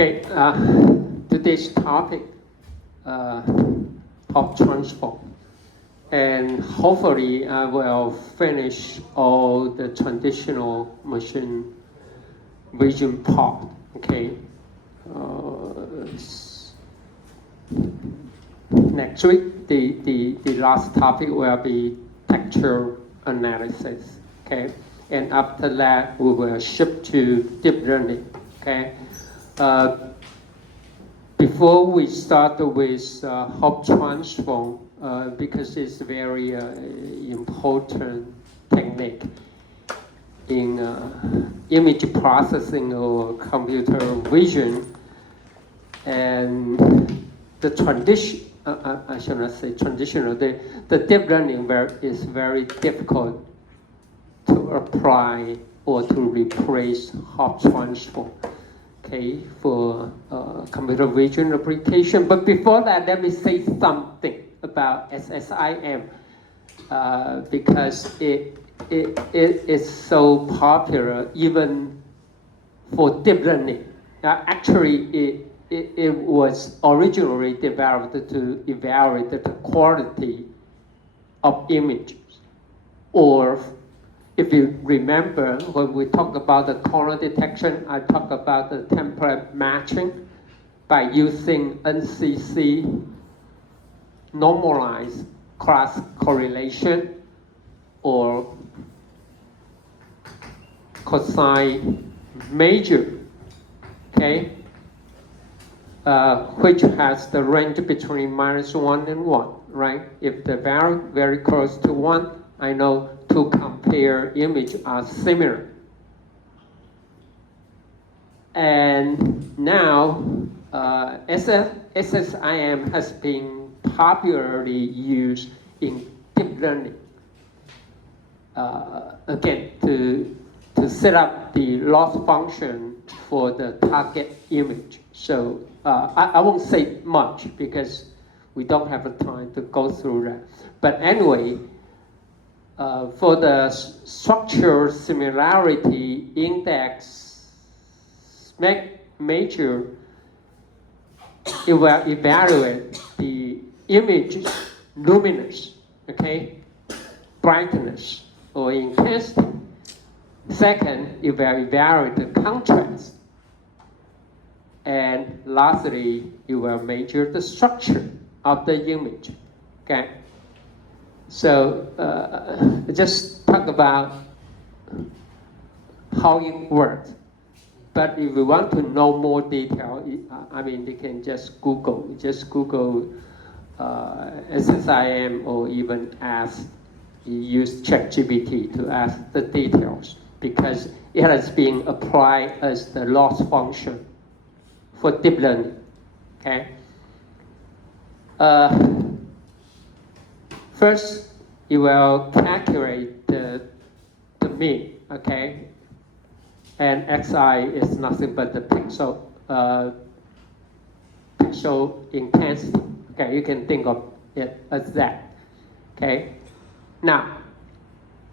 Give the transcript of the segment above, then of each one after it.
Okay, today's topic, of transform, and hopefully I will finish all the traditional machine vision part. Okay, next week the last topic will be texture analysis. Okay, and after that we will shift to deep learning. Okay. Before we start with Hop transform, because it's a very important technique in image processing or computer vision, and the tradition, I should not say traditional, the deep learning is very difficult to apply or to replace Hop transform. Okay, for computer vision application. But before that, let me say something about SSIM, because it is so popular even for deep learning. Actually, it was originally developed to evaluate the quality of images, or if you remember, when we talk about the color detection, I talk about the template matching by using NCC normalized class correlation or cosine major, okay, which has the range between -1 and 1, right? If the value very close to 1, I know to compare image are similar. And now SSIM has been popularly used in deep learning. Again, to set up the loss function for the target image. So I won't say much because we don't have the time to go through that. But anyway, for the structure similarity index measure, it will evaluate the image luminance, okay, brightness or intensity. Second, it will evaluate the contrast. And lastly, it will measure the structure of the image, okay? So just talk about how it works. But if you want to know more detail, I mean, you can just Google SSIM, or even use ChatGPT to ask the details, because it has been applied as the loss function for deep learning, okay? First, you will calculate the mean, okay? And xi is nothing but the pixel intensity. Okay, you can think of it as that. Okay. Now,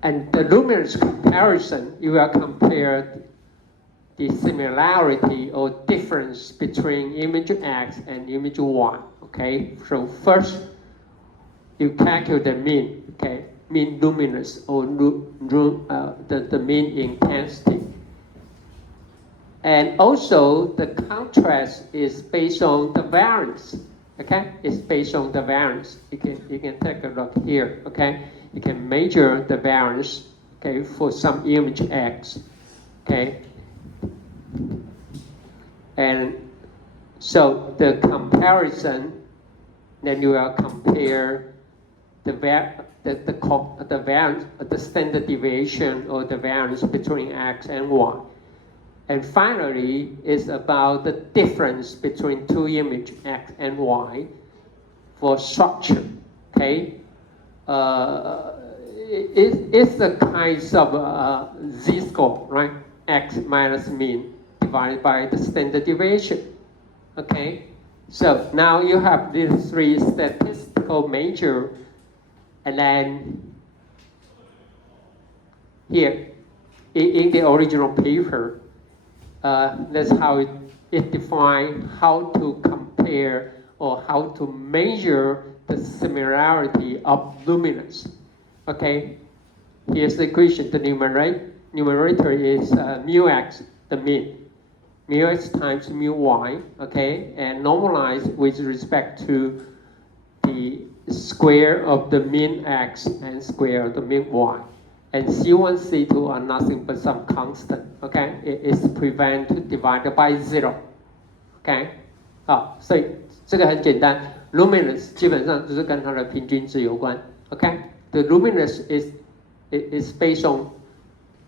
and the luminance comparison, you will compare the similarity or difference between image X and image Y. Okay. So first, you calculate the mean. Okay, mean luminance or the mean intensity. And also, the contrast is based on the variance, okay? It's based on the variance. You can take a look here, okay? You can measure the variance, okay, for some image X, okay? And so the comparison, then you will compare the variance, the standard deviation or the variance between x and y. And finally, it's about the difference between two images, x and y, for structure, okay? It's the kinds of z-score, right? X minus mean divided by the standard deviation, okay? So now you have these three statistical measures, and then here, in the original paper, that's how it defines how to compare or how to measure the similarity of luminance. Okay, here's the equation. The numerator is mu x, the mean. Mu x times mu y, okay, and normalized with respect to the square of the mean x and square of the mean y. And C1, C2 are nothing but some constant, okay? It is prevented divided by 0, okay? 好，所以这个很简单 ，luminance 基本上就是跟它的平均值有关 ，okay? The luminance is based on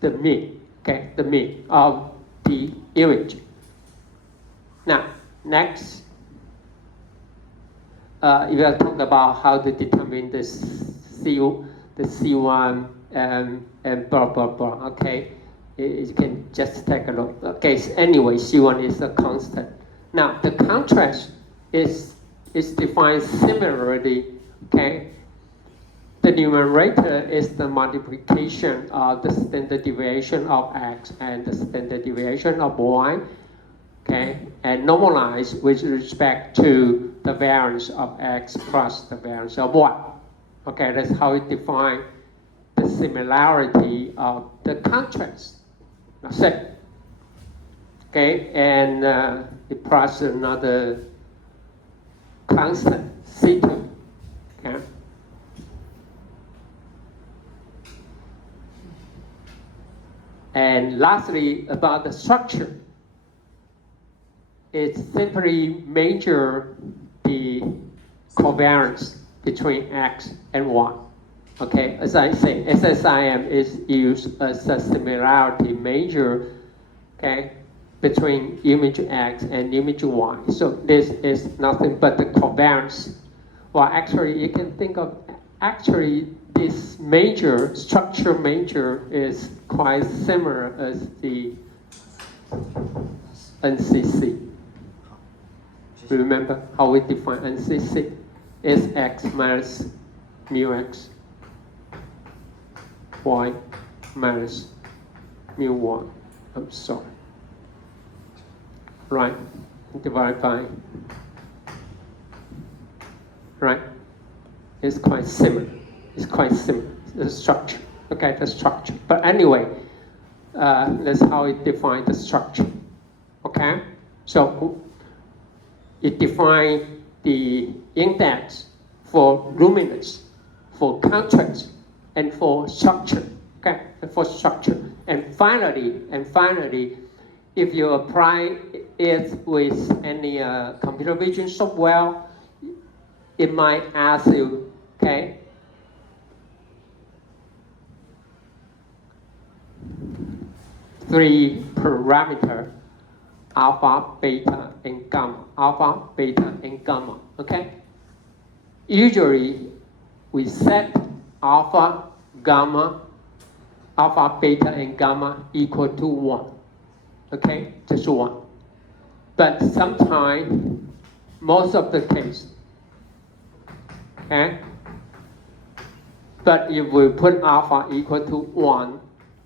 the mean, okay? The mean of the image. Now, next, you will talk about how to determine the C1 and blah blah blah. Okay, you can just take a look. Okay, so anyway, C1 is a constant. Now the contrast is defined similarly. Okay, the numerator is the multiplication of the standard deviation of x and the standard deviation of y. Okay, and normalized with respect to the variance of x plus the variance of y. Okay, that's how it defines the similarity of the contrast. That's it. Okay, and it plus another constant, C2. Okay. And lastly, about the structure. It simply measure the covariance between x and y. Okay, as I say, SSIM is used as a similarity measure, okay, between image x and image y. So this is nothing but the covariance. Well, actually, you can think of, actually, this major, structure major is quite similar as the NCC. Remember how we define NCC? Is x minus mu x, y minus mu y. I'm sorry. Right? Divided by. Right? It's quite similar. It's quite similar. The structure. Okay, the structure. But anyway, that's how it defines the structure. Okay? So it defines the index for luminance, for contrast, and for structure. Okay, and for structure. And finally, if you apply it with any computer vision software, it might ask you, okay, three parameters, alpha, beta, and gamma. Alpha, beta, and gamma. Okay? Usually, we set alpha, beta, and gamma equal to 1. Okay? Just 1. But sometimes, most of the case, okay? But if we put alpha equal to 1,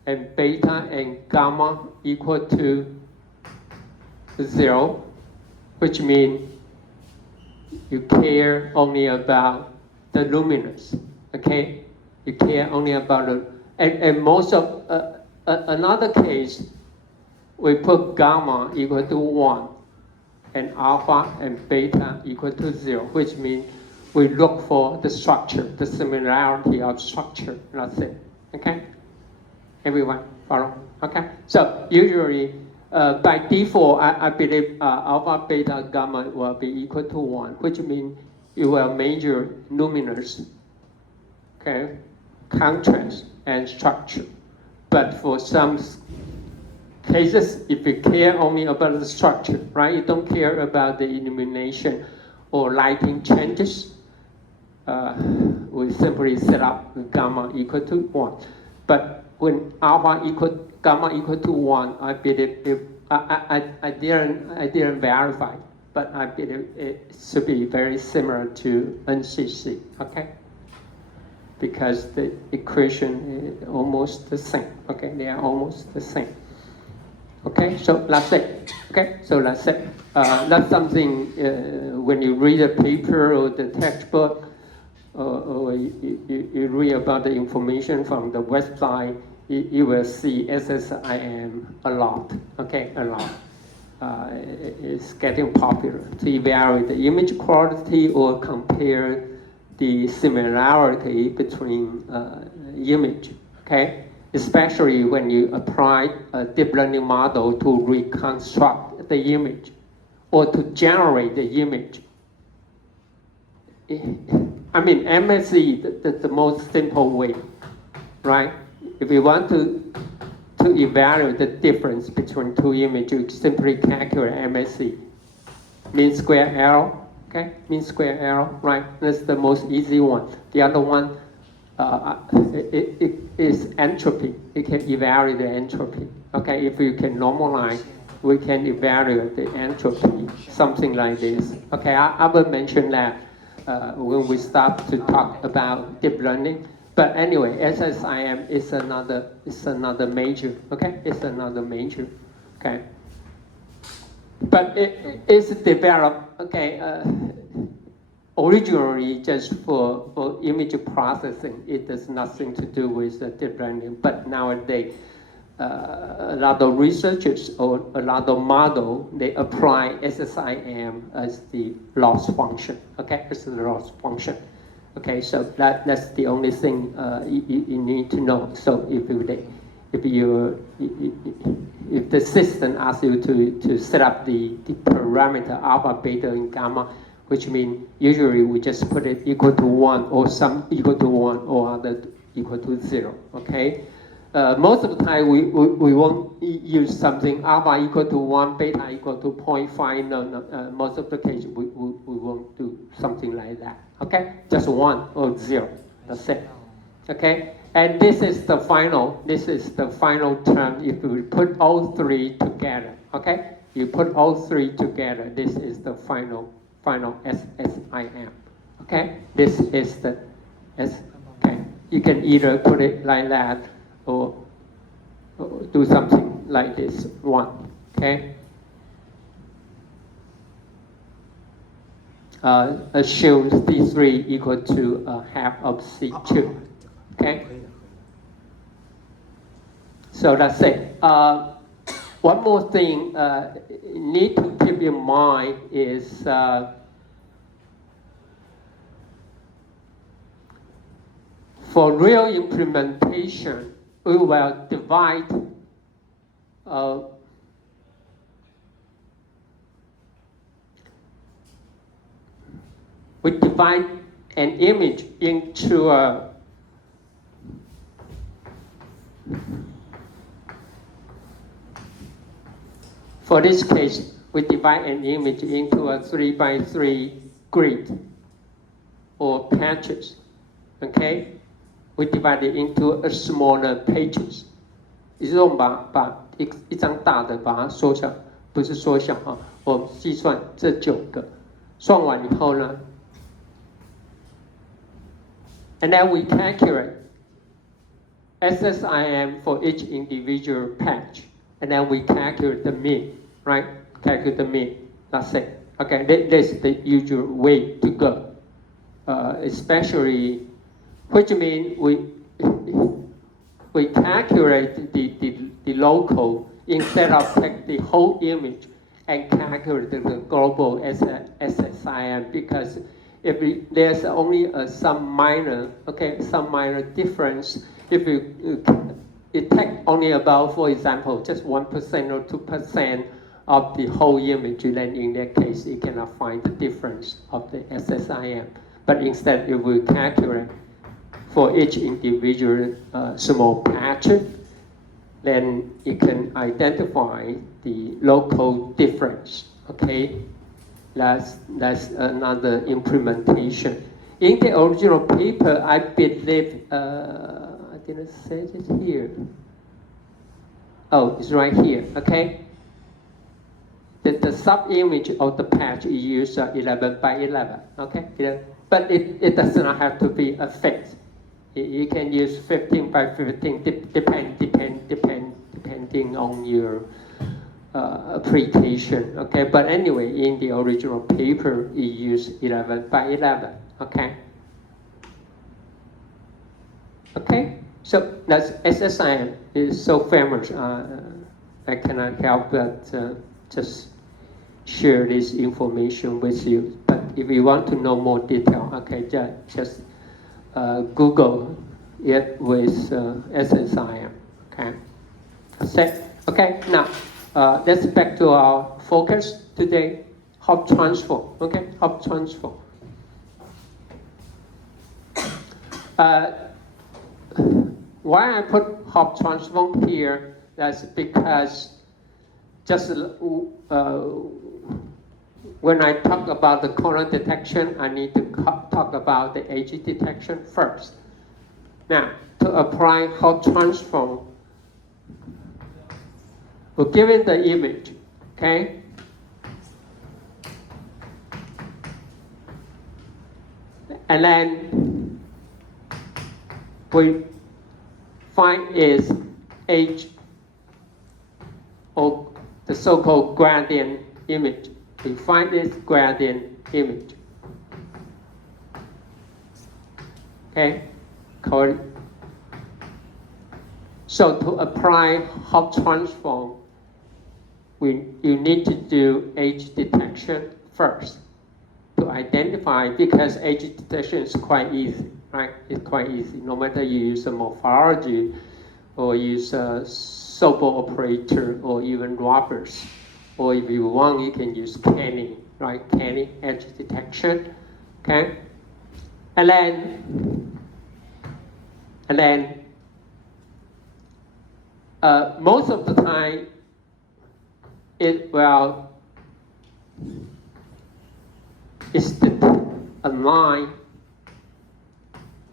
and beta and gamma equal to 0, which means you care only about the luminance, okay? You care only about the, and most of, another case, we put gamma equal to 1, and alpha and beta equal to 0, which means we look for the structure, the similarity of structure, that's it, okay? Everyone follow? Okay. So usually By default, I believe alpha, beta, gamma will be equal to 1, which means you will measure luminance, okay, contrast, and structure. But for some cases, if you care only about the structure, right, you don't care about the illumination or lighting changes, we simply set up gamma equal to 1. But when alpha equal gamma equal to 1, I believe if I didn't verify, but I believe it should be very similar to NCC, okay? Because the equation is almost the same, okay? They are almost the same. Okay, so that's it. Okay, so that's it. That's something when you read a paper or the textbook, or you read about the information from the website, you will see SSIM a lot. Okay, a lot. It's getting popular to evaluate the image quality or compare the similarity between image. Okay. Especially when you apply a deep learning model to reconstruct the image or to generate the image. I mean, MSE, the most simple way, right? If you want to evaluate the difference between two images, you simply calculate MSE, mean square error, okay? Mean square error, right? That's the most easy one. The other one, it is entropy. You can evaluate the entropy. Okay, if you can normalize, we can evaluate the entropy, something like this. Okay, I will mention that when we start to talk about deep learning. But anyway, SSIM is another major. Okay, it's another major. Okay, but it is developed. Okay. Originally, just for image processing, it has nothing to do with deep learning. But nowadays, a lot of researchers or a lot of models, they apply SSIM as the loss function. Okay, it's the loss function. Okay, so that's the only thing you need to know. So if the system asks you to set up the parameter alpha, beta, and gamma, which means usually we just put it equal to 1 or some equal to 1 or other equal to 0, okay? Most of the time we won't use something alpha equal to 1, beta equal to 0.5, no, most of the cases we won't do something like that, okay? Just 1 or 0, that's it, okay? And this is the final term if we put all three together, okay? You put all three together, this is the final SSIM. Okay, this is the S. Okay, you can either put it like that or do something like this one. Okay, assume C3 equal to half of C2. Okay, so that's it. One more thing need to keep in mind is for real implementation, we will divide an image into a for this case, we divide an image into a 3x3 grid or patches, okay? We divide it into a smaller pages. 也就是我们把一张大的把它缩小，不是缩小啊，我们计算这9个，算完以后呢 ，and then we calculate SSIM for each individual patch, and then we calculate the mean, right? Calculate the mean. That's it. Okay, that's the usual way to go. Especially, which means we calculate the local instead of take the whole image and calculate the global SSIM, because if there's only some minor difference, if you it takes only about, for example, just 1% or 2% of the whole image, then in that case, it cannot find the difference of the SSIM. But instead, it will calculate for each individual small patch, then it can identify the local difference, okay? That's another implementation. In the original paper, I believe, I didn't say it here. Oh, it's right here, okay? The sub-image of the patch is used 11 by 11, okay? But it does not have to be a fixed. You can use 15 by 15, depending on your application, okay? But anyway, in the original paper, it used 11 by 11, okay? Okay, so that's SSIM is so famous. I cannot help but just share this information with you. But if you want to know more detail, okay, just Google it with SSIM. Okay, that's it. Okay, now let's back to our focus today. Hop transform. Okay, hop transform. Why I put hop transform here? That's because just when I talk about the color detection, I need to talk about the edge detection first. Now, to apply hop transform, we're given the image, okay? And then we find its edge, or the so-called gradient image. We find its gradient image. Okay, correct. So to apply hop transform, you need to do edge detection first to identify, because edge detection is quite easy, right? It's quite easy. No matter you use a morphology or use a Sobel operator or even rubbers, or if you want, you can use canning, right? Canning edge detection, okay? And then most of the time, it will is a line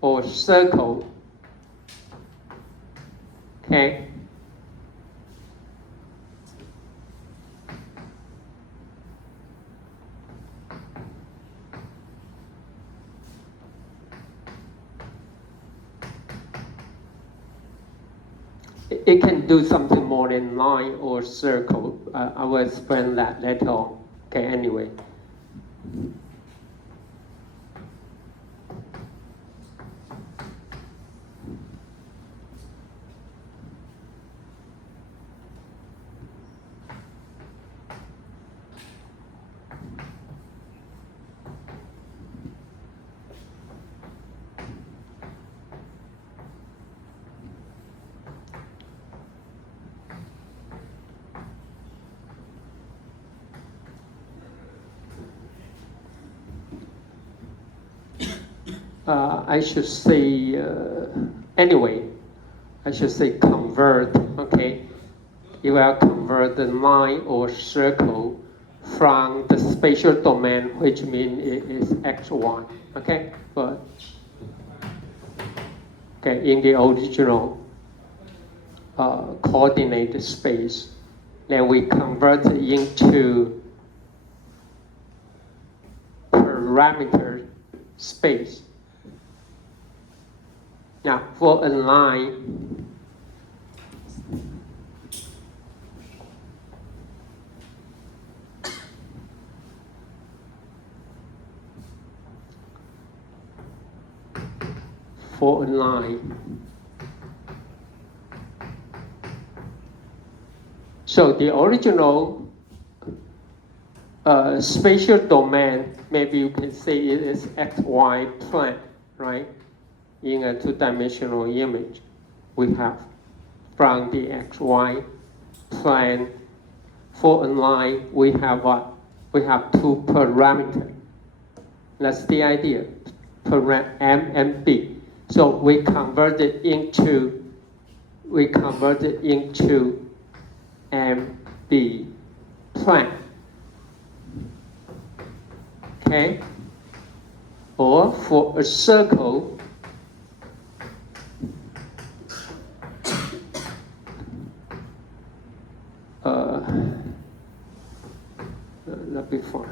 or circle, okay? It can do something more than line or circle. I will explain that later on. Okay, anyway. I should say, anyway, I should say convert, okay? You will convert the line or circle from the spatial domain, which means it is x1, okay? But, okay, in the original coordinate space, then we convert it into parameter space. Now, for a line, so the original spatial domain, maybe you can say it is XY plane, right? In a two-dimensional image we have. from the XY plane. For a line, we have what? We have two parameters. That's the idea, M and B. So we convert it into MB plane. Okay? Or for a circle, not before.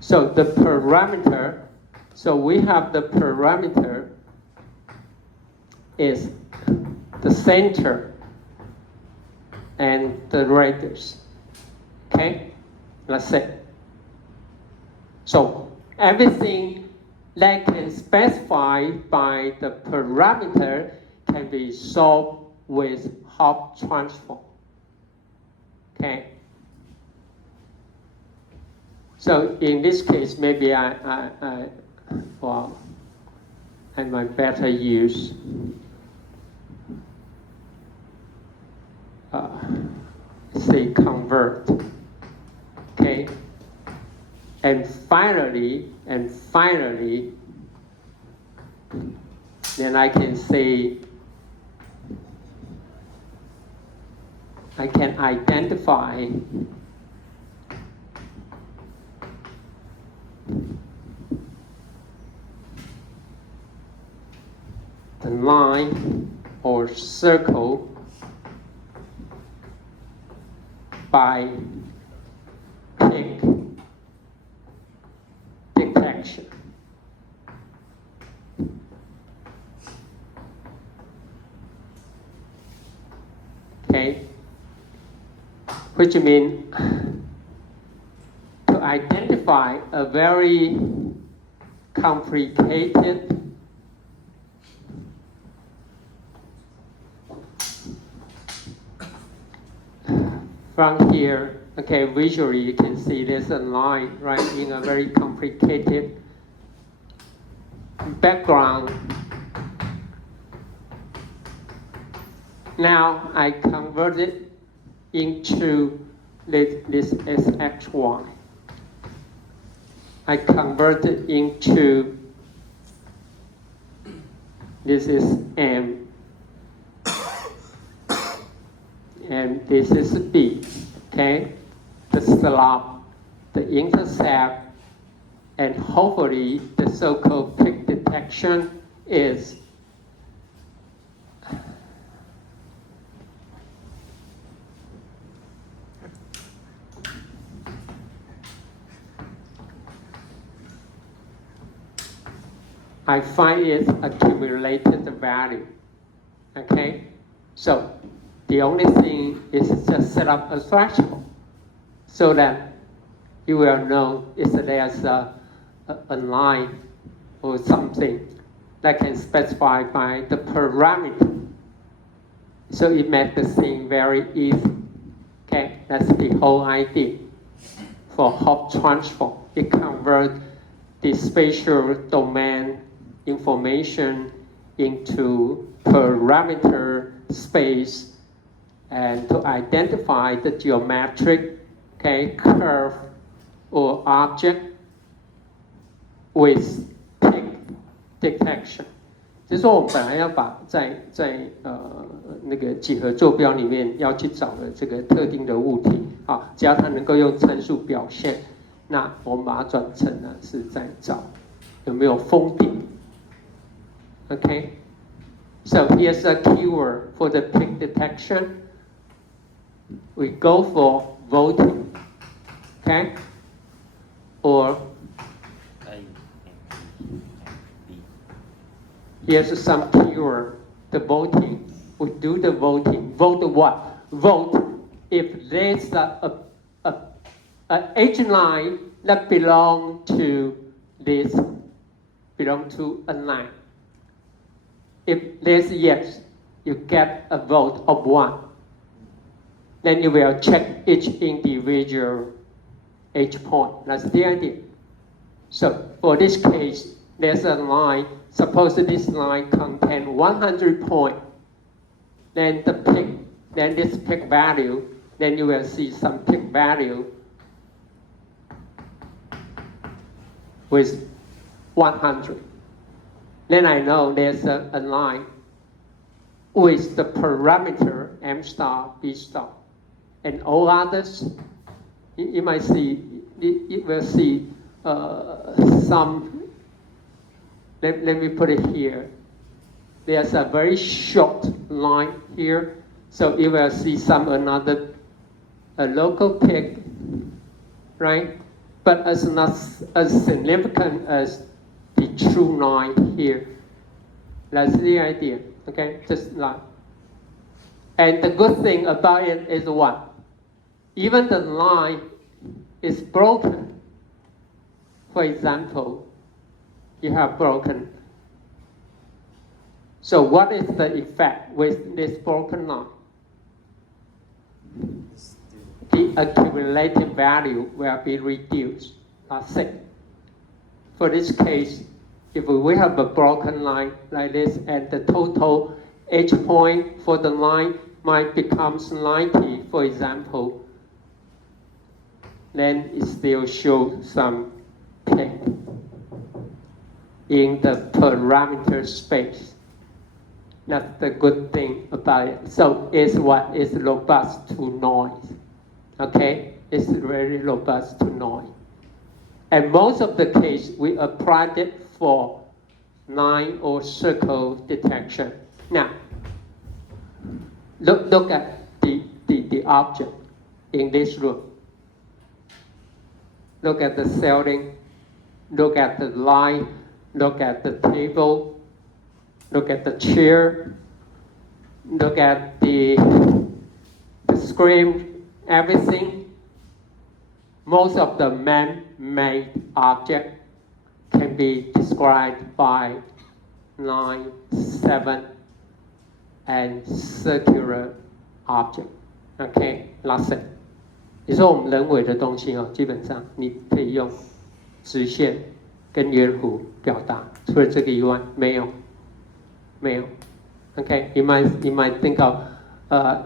So the parameter, so we have the parameter is the center and the radius. Okay? Let's say. So everything that can specify by the parameter can be solved with Hopf transform. Okay? So in this case, maybe I might better use say convert. Okay, and finally, then I can say I can identify the line or circle by peak detection. Okay, which means to identify a very complicated from here, okay, visually you can see there's a line, right, in a very complicated background. Now I convert it into this SXY. I convert it into, this is M, and this is B, okay? The slope, the intercept, and hopefully the so-called peak detection is I find its accumulated value, okay? So the only thing is just set up a threshold so that you will know if there's a line or something that can specify by the parameter. So it makes the thing very easy, okay? That's the whole idea for Hopf transform. It converts the spatial domain information into parameter space and to identify the geometric, okay, curve or object with peak detection。就是说我们本来要把在那个几何坐标里面要去找的这个特定的物体啊，只要它能够用参数表现，那我们把它转成呢是在找有没有封顶。Okay, so here's a keyword for the peak detection. We go for voting, okay, or here's some keyword, the voting. We do the voting. Vote what? Vote if there's a edge line that belong to a line. If there's yes, you get a vote of 1. Then you will check each individual H point. That's the idea. So for this case, there's a line. Suppose this line contains 100 points. Then this peak value, then you will see some peak value with 100. Then I know there's a line with the parameter M star, B star. And all others, you might see, you will see some, let me put it here. There's a very short line here, so you will see a local peak, right? But it's not as significant as the true line here. That's the idea, okay? Just like. And the good thing about it is what? Even the line is broken. For example, you have broken. So what is the effect with this broken line? The accumulated value will be reduced. That's it. For this case, if we have a broken line like this and the total H point for the line might become 90, for example, then it still shows some peak in the parameter space. That's the good thing about it. So it's what is robust to noise. Okay? It's very robust to noise. And most of the case, we applied it for line or circle detection. Now, look at the object in this room. Look at the ceiling, look at the light, look at the table, look at the chair, look at the screen, everything. Most of the man-made object can be described by line, 7, and circular object. Okay, that's it. 你说我们人为的东西哦，基本上你可以用直线跟圆弧表达，除了这个以外，没有。Okay, you might think of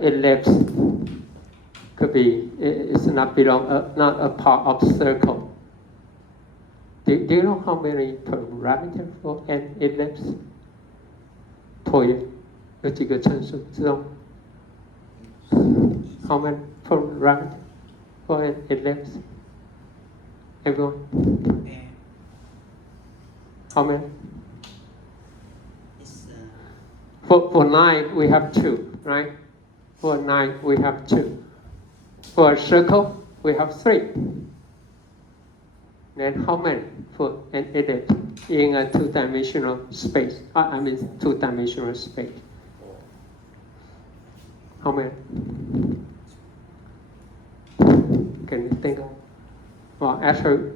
ellipse. Could be it's not a part of circle. Do you know how many parameters for an ellipse? 椭圆有几个参数？知道吗？ How many parameters for an ellipse? Everyone? How many? For 9, we have 2, right? For 9, we have 2. For a circle, we have 3. Then how many for an ellipse in a two-dimensional space? I mean two-dimensional space. How many? Can you think of? Well, actually,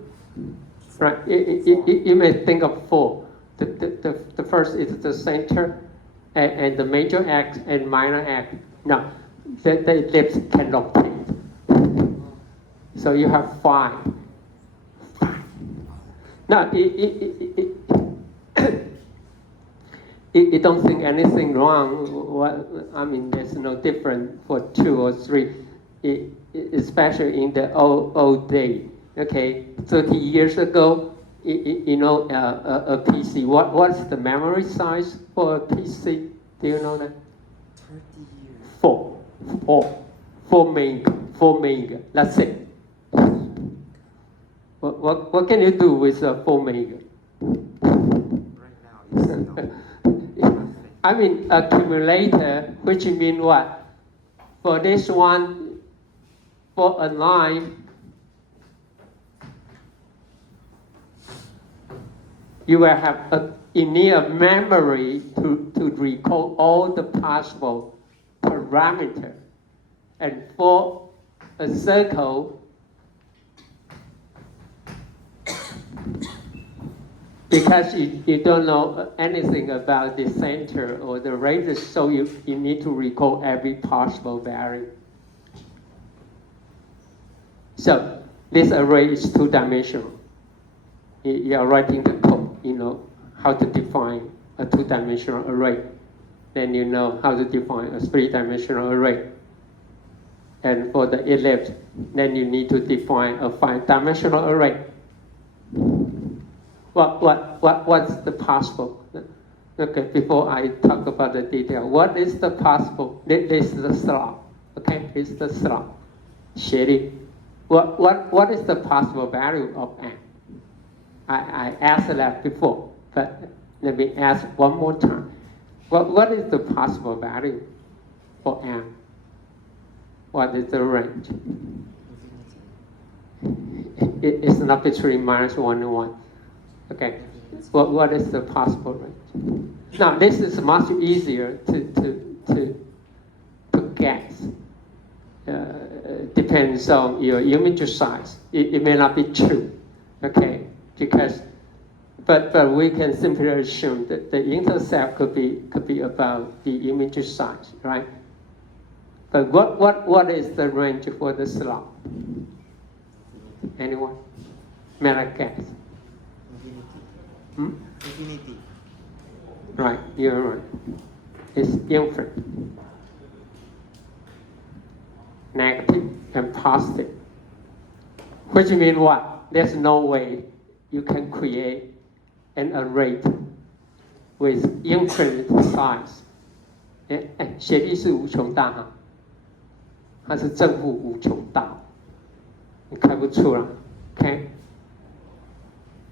right, you may think of 4. The first is the center, and the major axis and minor axis. No, the ellipse cannot rotate. So you have 5. Now, you don't think anything wrong. I mean, there's no difference for 2 or 3, especially in the old day. Okay, 30 years ago, you know, a PC. What's the memory size for a PC? Do you know that? 30 years. 4 mega. That's it. What can you do with 4 mega? Right now, it's nothing. I mean, accumulator, which means what? For this one, for a line, you will have you need a memory to recall all the possible parameters. And for a circle, because you don't know anything about the center or the radius, so you need to recall every possible value. So this array is two-dimensional. You are writing the code, you know how to define a two-dimensional array. Then you know how to define a three-dimensional array. And for the ellipse, then you need to define a five-dimensional array. What's the possible? Okay, before I talk about the detail, what is the possible? This is the slot. Okay, this is the slot. Shading. What is the possible value of n? I asked that before, but let me ask one more time. What is the possible value for n? What is the range? It's not between -1 and 1. Okay. What is the possible range? Now this is much easier to guess. Depends on your image size. It may not be true, okay? Because, but we can simply assume that the intercept could be about the image size, right? But what is the range for the slot? Anyone? May I guess? Infinity. Right, you're right. It's infinite. Negative and positive. Which means what? There's no way you can create an array with infinite size. 斜率是无穷大哈，它是正负无穷大，你看不出来 ，OK？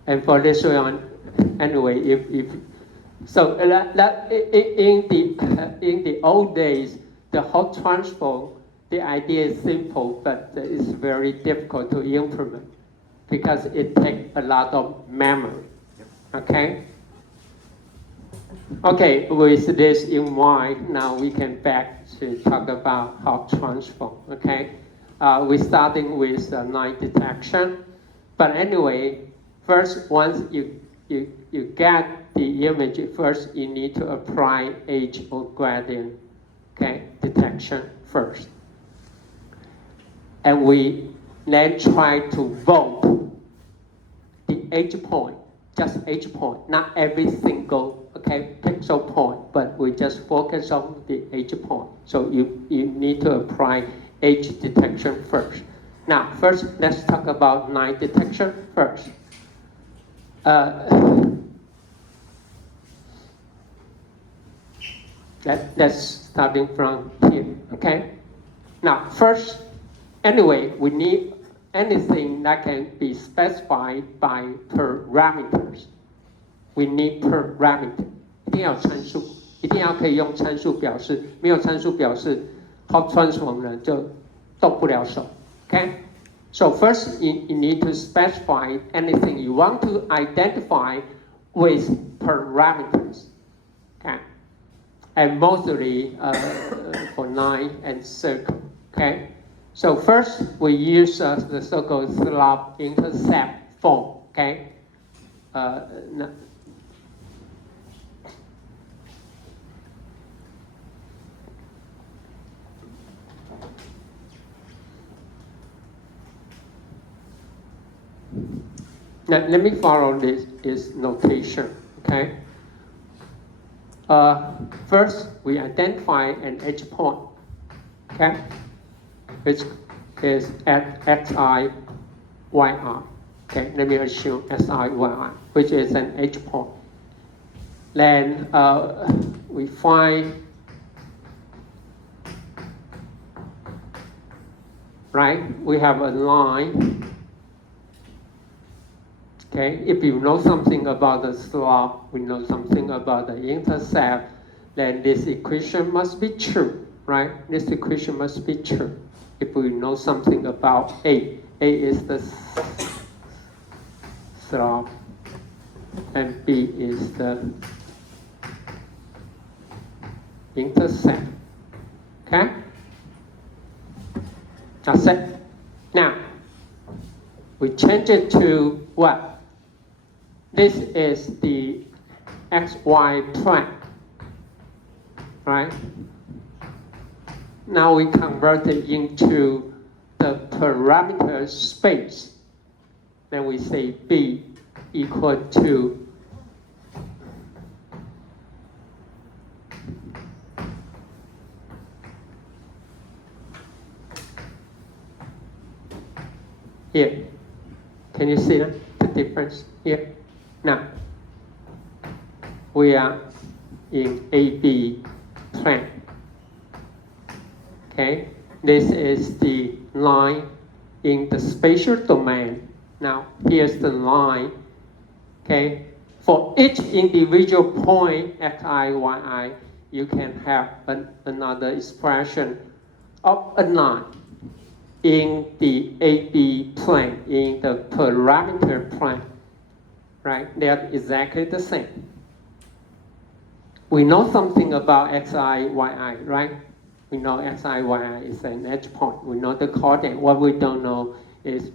And for this one, anyway, if so, that in the old days, the Hall transform, the idea is simple, but it's very difficult to implement because it takes a lot of memory. Okay. Okay, with this in mind, now we can back to talk about Hall transform. Okay, we're starting with night detection, but anyway, first once you get the image, first you need to apply edge or gradient, okay, detection first. And we then try to vote the edge point, just edge point, not every single pixel point, but we just focus on the edge point. So you need to apply edge detection first. Now, first, let's talk about night detection first. That's starting from here, okay? Now, first, anyway, we need anything that can be specified by parameters. We need parameter. 一定要有参数，一定要可以用参数表示，没有参数表示 ，Hall transform 呢就动不了手。Okay? So first, you need to specify anything you want to identify with parameters. Okay? And mostly for line and circle. Okay? So first, we use the so-called slot intercept form. Okay? Now, let me follow this notation, okay? First, we identify an edge point, okay? Which is at xi, yi. Okay, let me assume si, yi, which is an edge point. Then we find, right? We have a line. Okay, if you know something about the slope, we know something about the intercept, then this equation must be true, right? This equation must be true. If we know something about A is the slope, and B is the intercept. Okay? That's it. Now, we change it to what? This is the XY plane, right? Now we convert it into the parameter space, then we say B equal to here. Can you see that? The difference here? Now, we are in AB plane. Okay, this is the line in the spatial domain. Now, here's the line. Okay, for each individual point xi, yi, you can have another expression of a line in the AB plane, in the parameter plane, right? They're exactly the same. We know something about xi, yi, right? We know xi, yi is an edge point. We know the coordinate. What we don't know is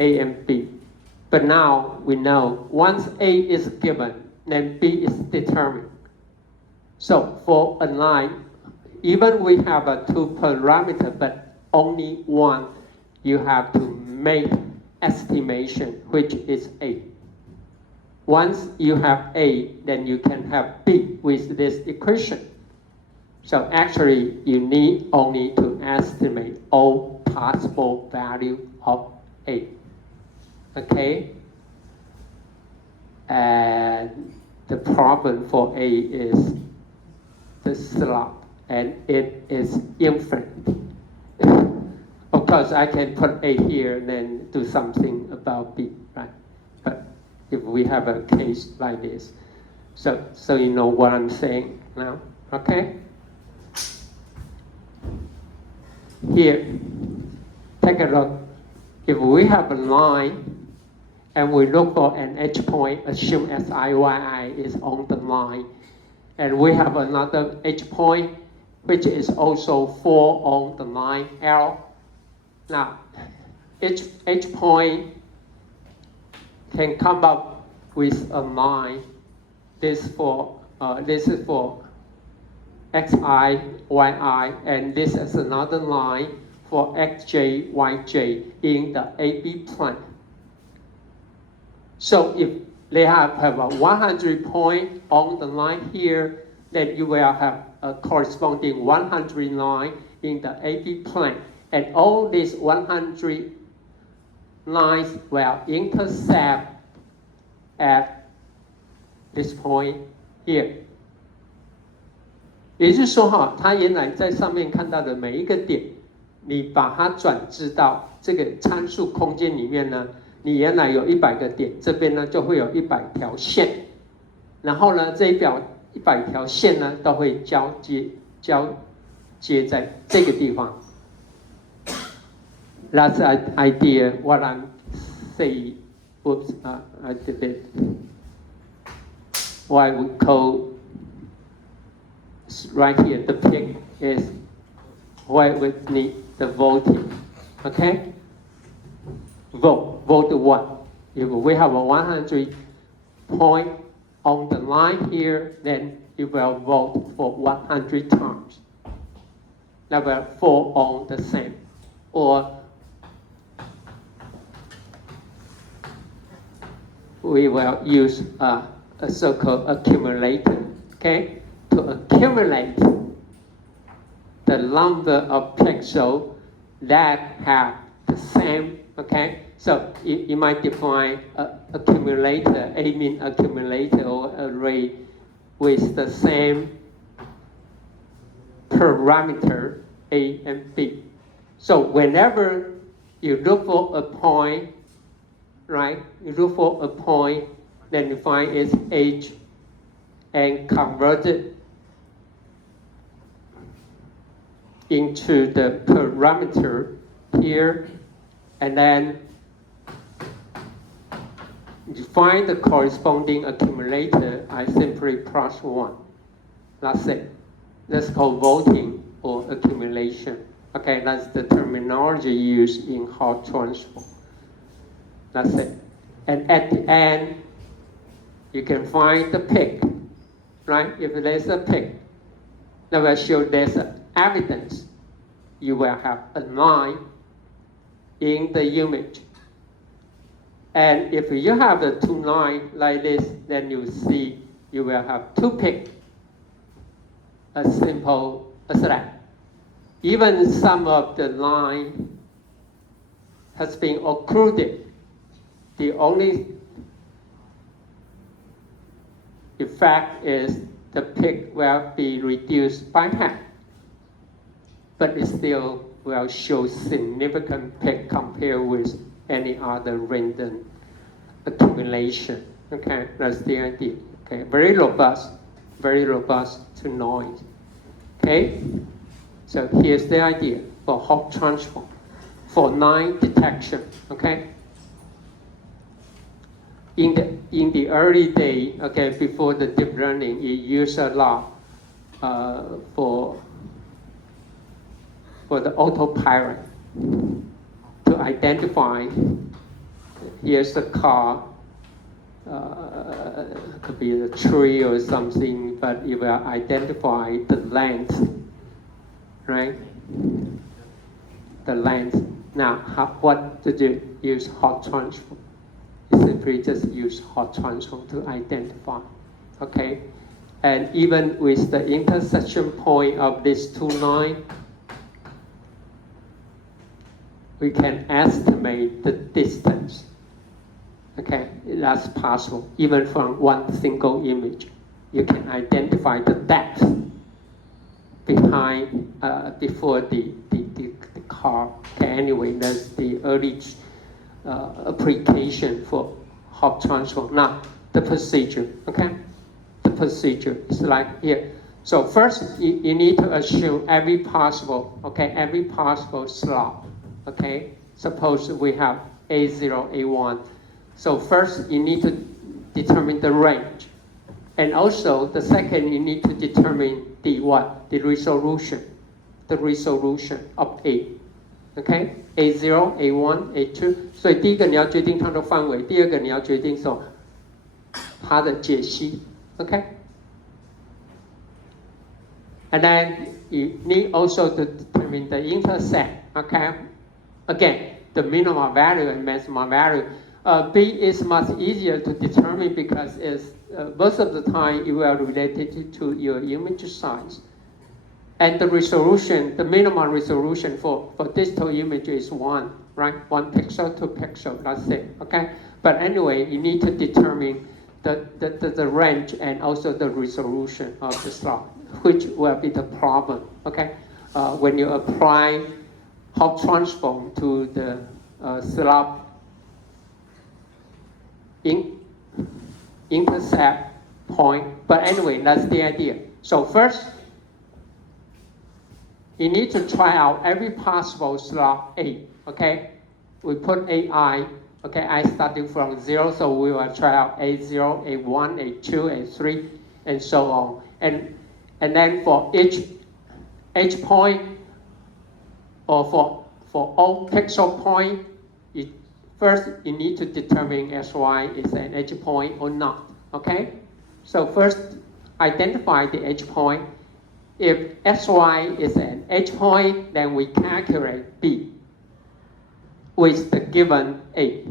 A and B. But now we know once A is given, then B is determined. So for a line, even we have a two parameter, but only one, you have to make estimation, which is A. Once you have A, then you can have B with this equation. So actually, you need only to estimate all possible value of A. Okay? And the problem for A is the slope, and it is infinite. Of course, I can put A here and then do something about B, right? But if we have a case like this, so you know what I'm saying now, okay? Here, take a look. If we have a line and we look for an edge point, assume SIYI is on the line, and we have another edge point which is also 4 on the line L. Now, each edge point can come up with a line. This is for xi, yi, and this is another line for xj, yj in the AB plane. So if they have a 100 point on the line here, then you will have a corresponding 100 line in the AB plane. And all these 100 lines will intercept at this point here. 也就是说哈，它原来在上面看到的每一个点，你把它转置到这个参数空间里面呢，你原来有100个点，这边呢就会有100条线，然后呢这100条线呢都会交接在这个地方。That's an idea what I'm saying. Oops, I did it. Why we call right here, the peak is where we need the voting. Okay? Vote 1. If we have a 100 point on the line here, then you will vote for 100 times. That will fall on the same. Or we will use a so-called accumulator, okay? To accumulate the number of pixels that have the same, okay? So you might define accumulator, A mean accumulator or array with the same parameter A and B. So whenever you look for a point, right? You look for a point, then you find its edge and convert it into the parameter here, and then you find the corresponding accumulator. I simply plus 1. That's it. That's called voting or accumulation. Okay, that's the terminology used in Hall transform. That's it. And at the end, you can find the peak, right? If there's a peak, that will show there's evidence. You will have a line in the image. And if you have the two lines like this, then you see you will have two peaks, a simple slab. Even some of the line has been occluded. The only effect is the peak will be reduced by half, but it still will show significant peak compared with any other random accumulation. Okay, that's the idea. Okay, very robust to noise. Okay, so here's the idea for Hopf transform for line detection. Okay, in the early day, okay, before the deep learning, it used a lot for the autopilot to identify. Here's a car, could be a tree or something, but it will identify the length, right? The length. Now, what to do? Use Hopf transform. You simply just use Hopf transform to identify, okay? And even with the intersection point of these two lines, we can estimate the distance. Okay, that's possible. Even from one single image, you can identify the depth behind, before the car. Okay, anyway, that's the early application for Hopf transform. Now, the procedure, okay? The procedure is like here. So first, you need to assume every possible slot, okay? Suppose we have A0, A1. So first, you need to determine the range. And also, the second, you need to determine the what? The resolution of A. Okay? A0, A1, A2. 所以第一个你要决定它的范围，第二个你要决定说它的解析。Okay? And then you need also to determine the intercept. Okay? Again, the minimum value and maximum value. B is much easier to determine because it's, most of the time it will relate to your image size. And the resolution, the minimum resolution for digital image is 1, right? 1 pixel, 2 pixel, that's it, okay? But anyway, you need to determine the range and also the resolution of the slot, which will be the problem, okay? When you apply Hopf transform to the slot intercept point, but anyway, that's the idea. So first, you need to try out every possible slot A, okay? We put AI, okay, I starting from 0, so we will try out A0, A1, A2, A3, and so on. And then for each point, or for all pixel point, first, you need to determine SY is an edge point or not, okay? So first, identify the edge point. If SY is an edge point, then we calculate B with the given A.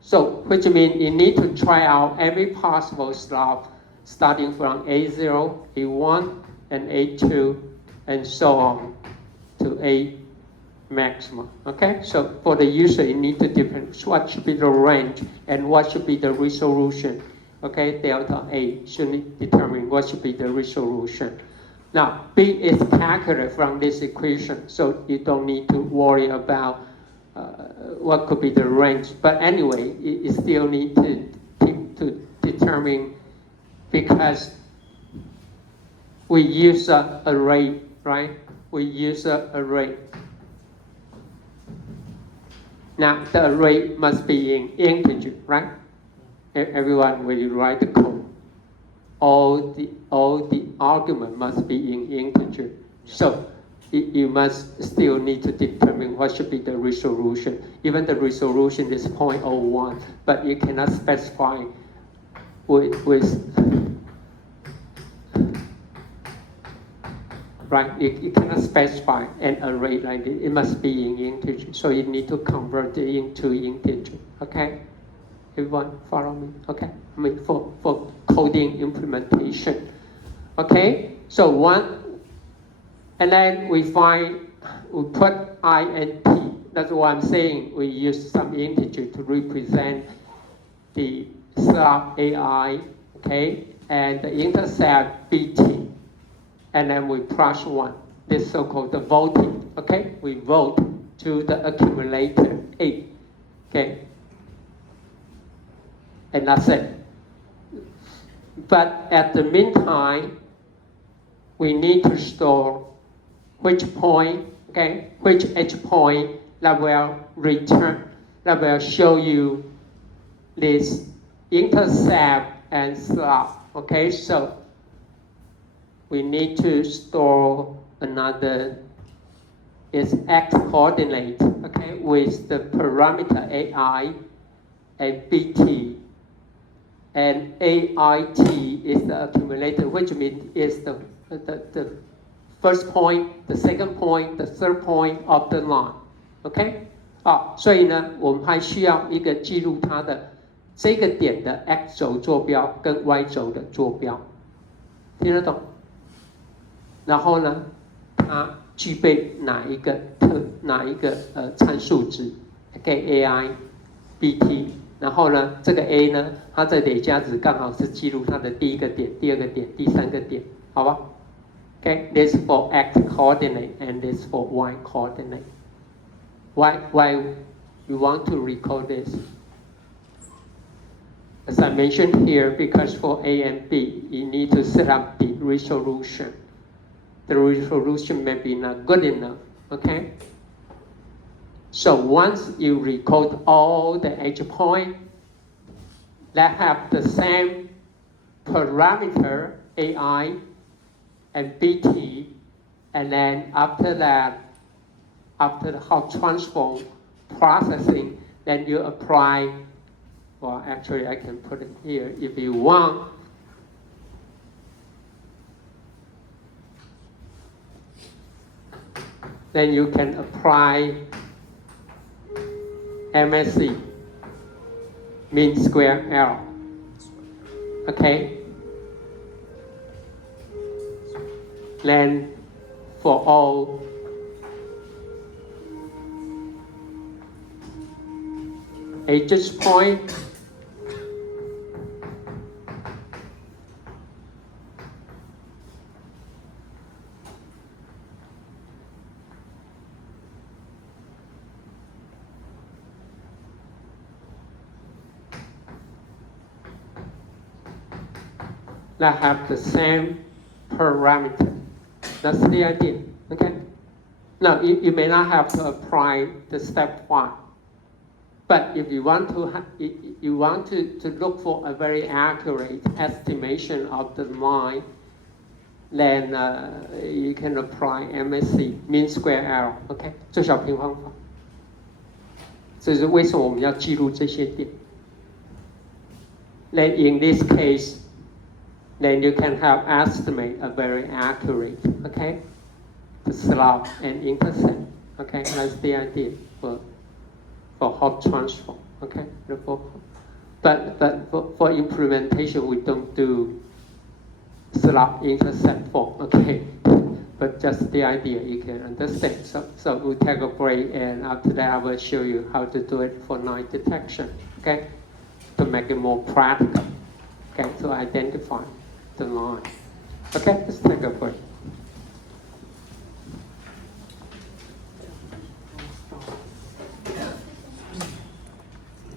So, which means you need to try out every possible slot starting from A0, A1, and A2, and so on to A maximum, okay? So for the user, you need to determine what should be the range and what should be the resolution, okay? Delta A should determine what should be the resolution. Now, B is calculated from this equation, so you don't need to worry about what could be the range. But anyway, you still need to determine, because we use an array, right? We use an array. Now, the array must be in integer, right? Everyone, when you write the code, all the argument must be in integer. So you must still need to determine what should be the resolution. Even the resolution is 0.01, but you cannot specify with right? You cannot specify an array like this. It must be in integer. So you need to convert it into integer, okay? Everyone follow me, okay? I mean, for coding implementation, okay? So one, and then we put I and T. That's what I'm saying. We use some integer to represent the slot AI, okay? And the intercept BT. And then we plus 1, this so-called the voting, okay? We vote to the accumulator A, okay? And that's it. But at the meantime, we need to store which point, okay? Which edge point that will return, that will show you this intercept and slot, okay? So we need to store another, is x coordinate, okay, with the parameter AI and BT. And AIT is the accumulator, which means is the first point, the second point, the third point of the line, okay? 所以呢，我们还需要一个记录它的这个点的 x 轴坐标跟 y 轴的坐标，听得懂？然后呢，它具备哪一个参数值 ，OK AI BT， 然后呢，这个 A 呢，它的累加值刚好是记录它的第一个点、第二个点、第三个点，好吧 ？OK, this for x coordinate and this for y coordinate. Why we want to record this? As I mentioned here, because for A and B, you need to set up the resolution. The resolution may be not good enough, okay? So once you record all the edge points that have the same parameter AI and BT, and then after that, after the Hopf transform processing, then you apply, well actually I can put it here if you want. Then you can apply MSE, mean square error, okay? Then for all edges point, that have the same parameter. That's the idea, okay? Now, you may not have to apply the step 1, but if you want to look for a very accurate estimation of the line, then you can apply MSE, mean square error, okay? 最小平方法。这是为什么我们要记录这些点。Then in this case, then you can have estimate a very accurate, okay? The slot and intercept, okay? That's the idea for Hopf transform, okay? But for implementation, we don't do slot intercept form, okay? But just the idea you can understand. So we'll take a break, and after that I will show you how to do it for line detection, okay? To make it more practical, okay? To identify the line. Okay, let's take a break.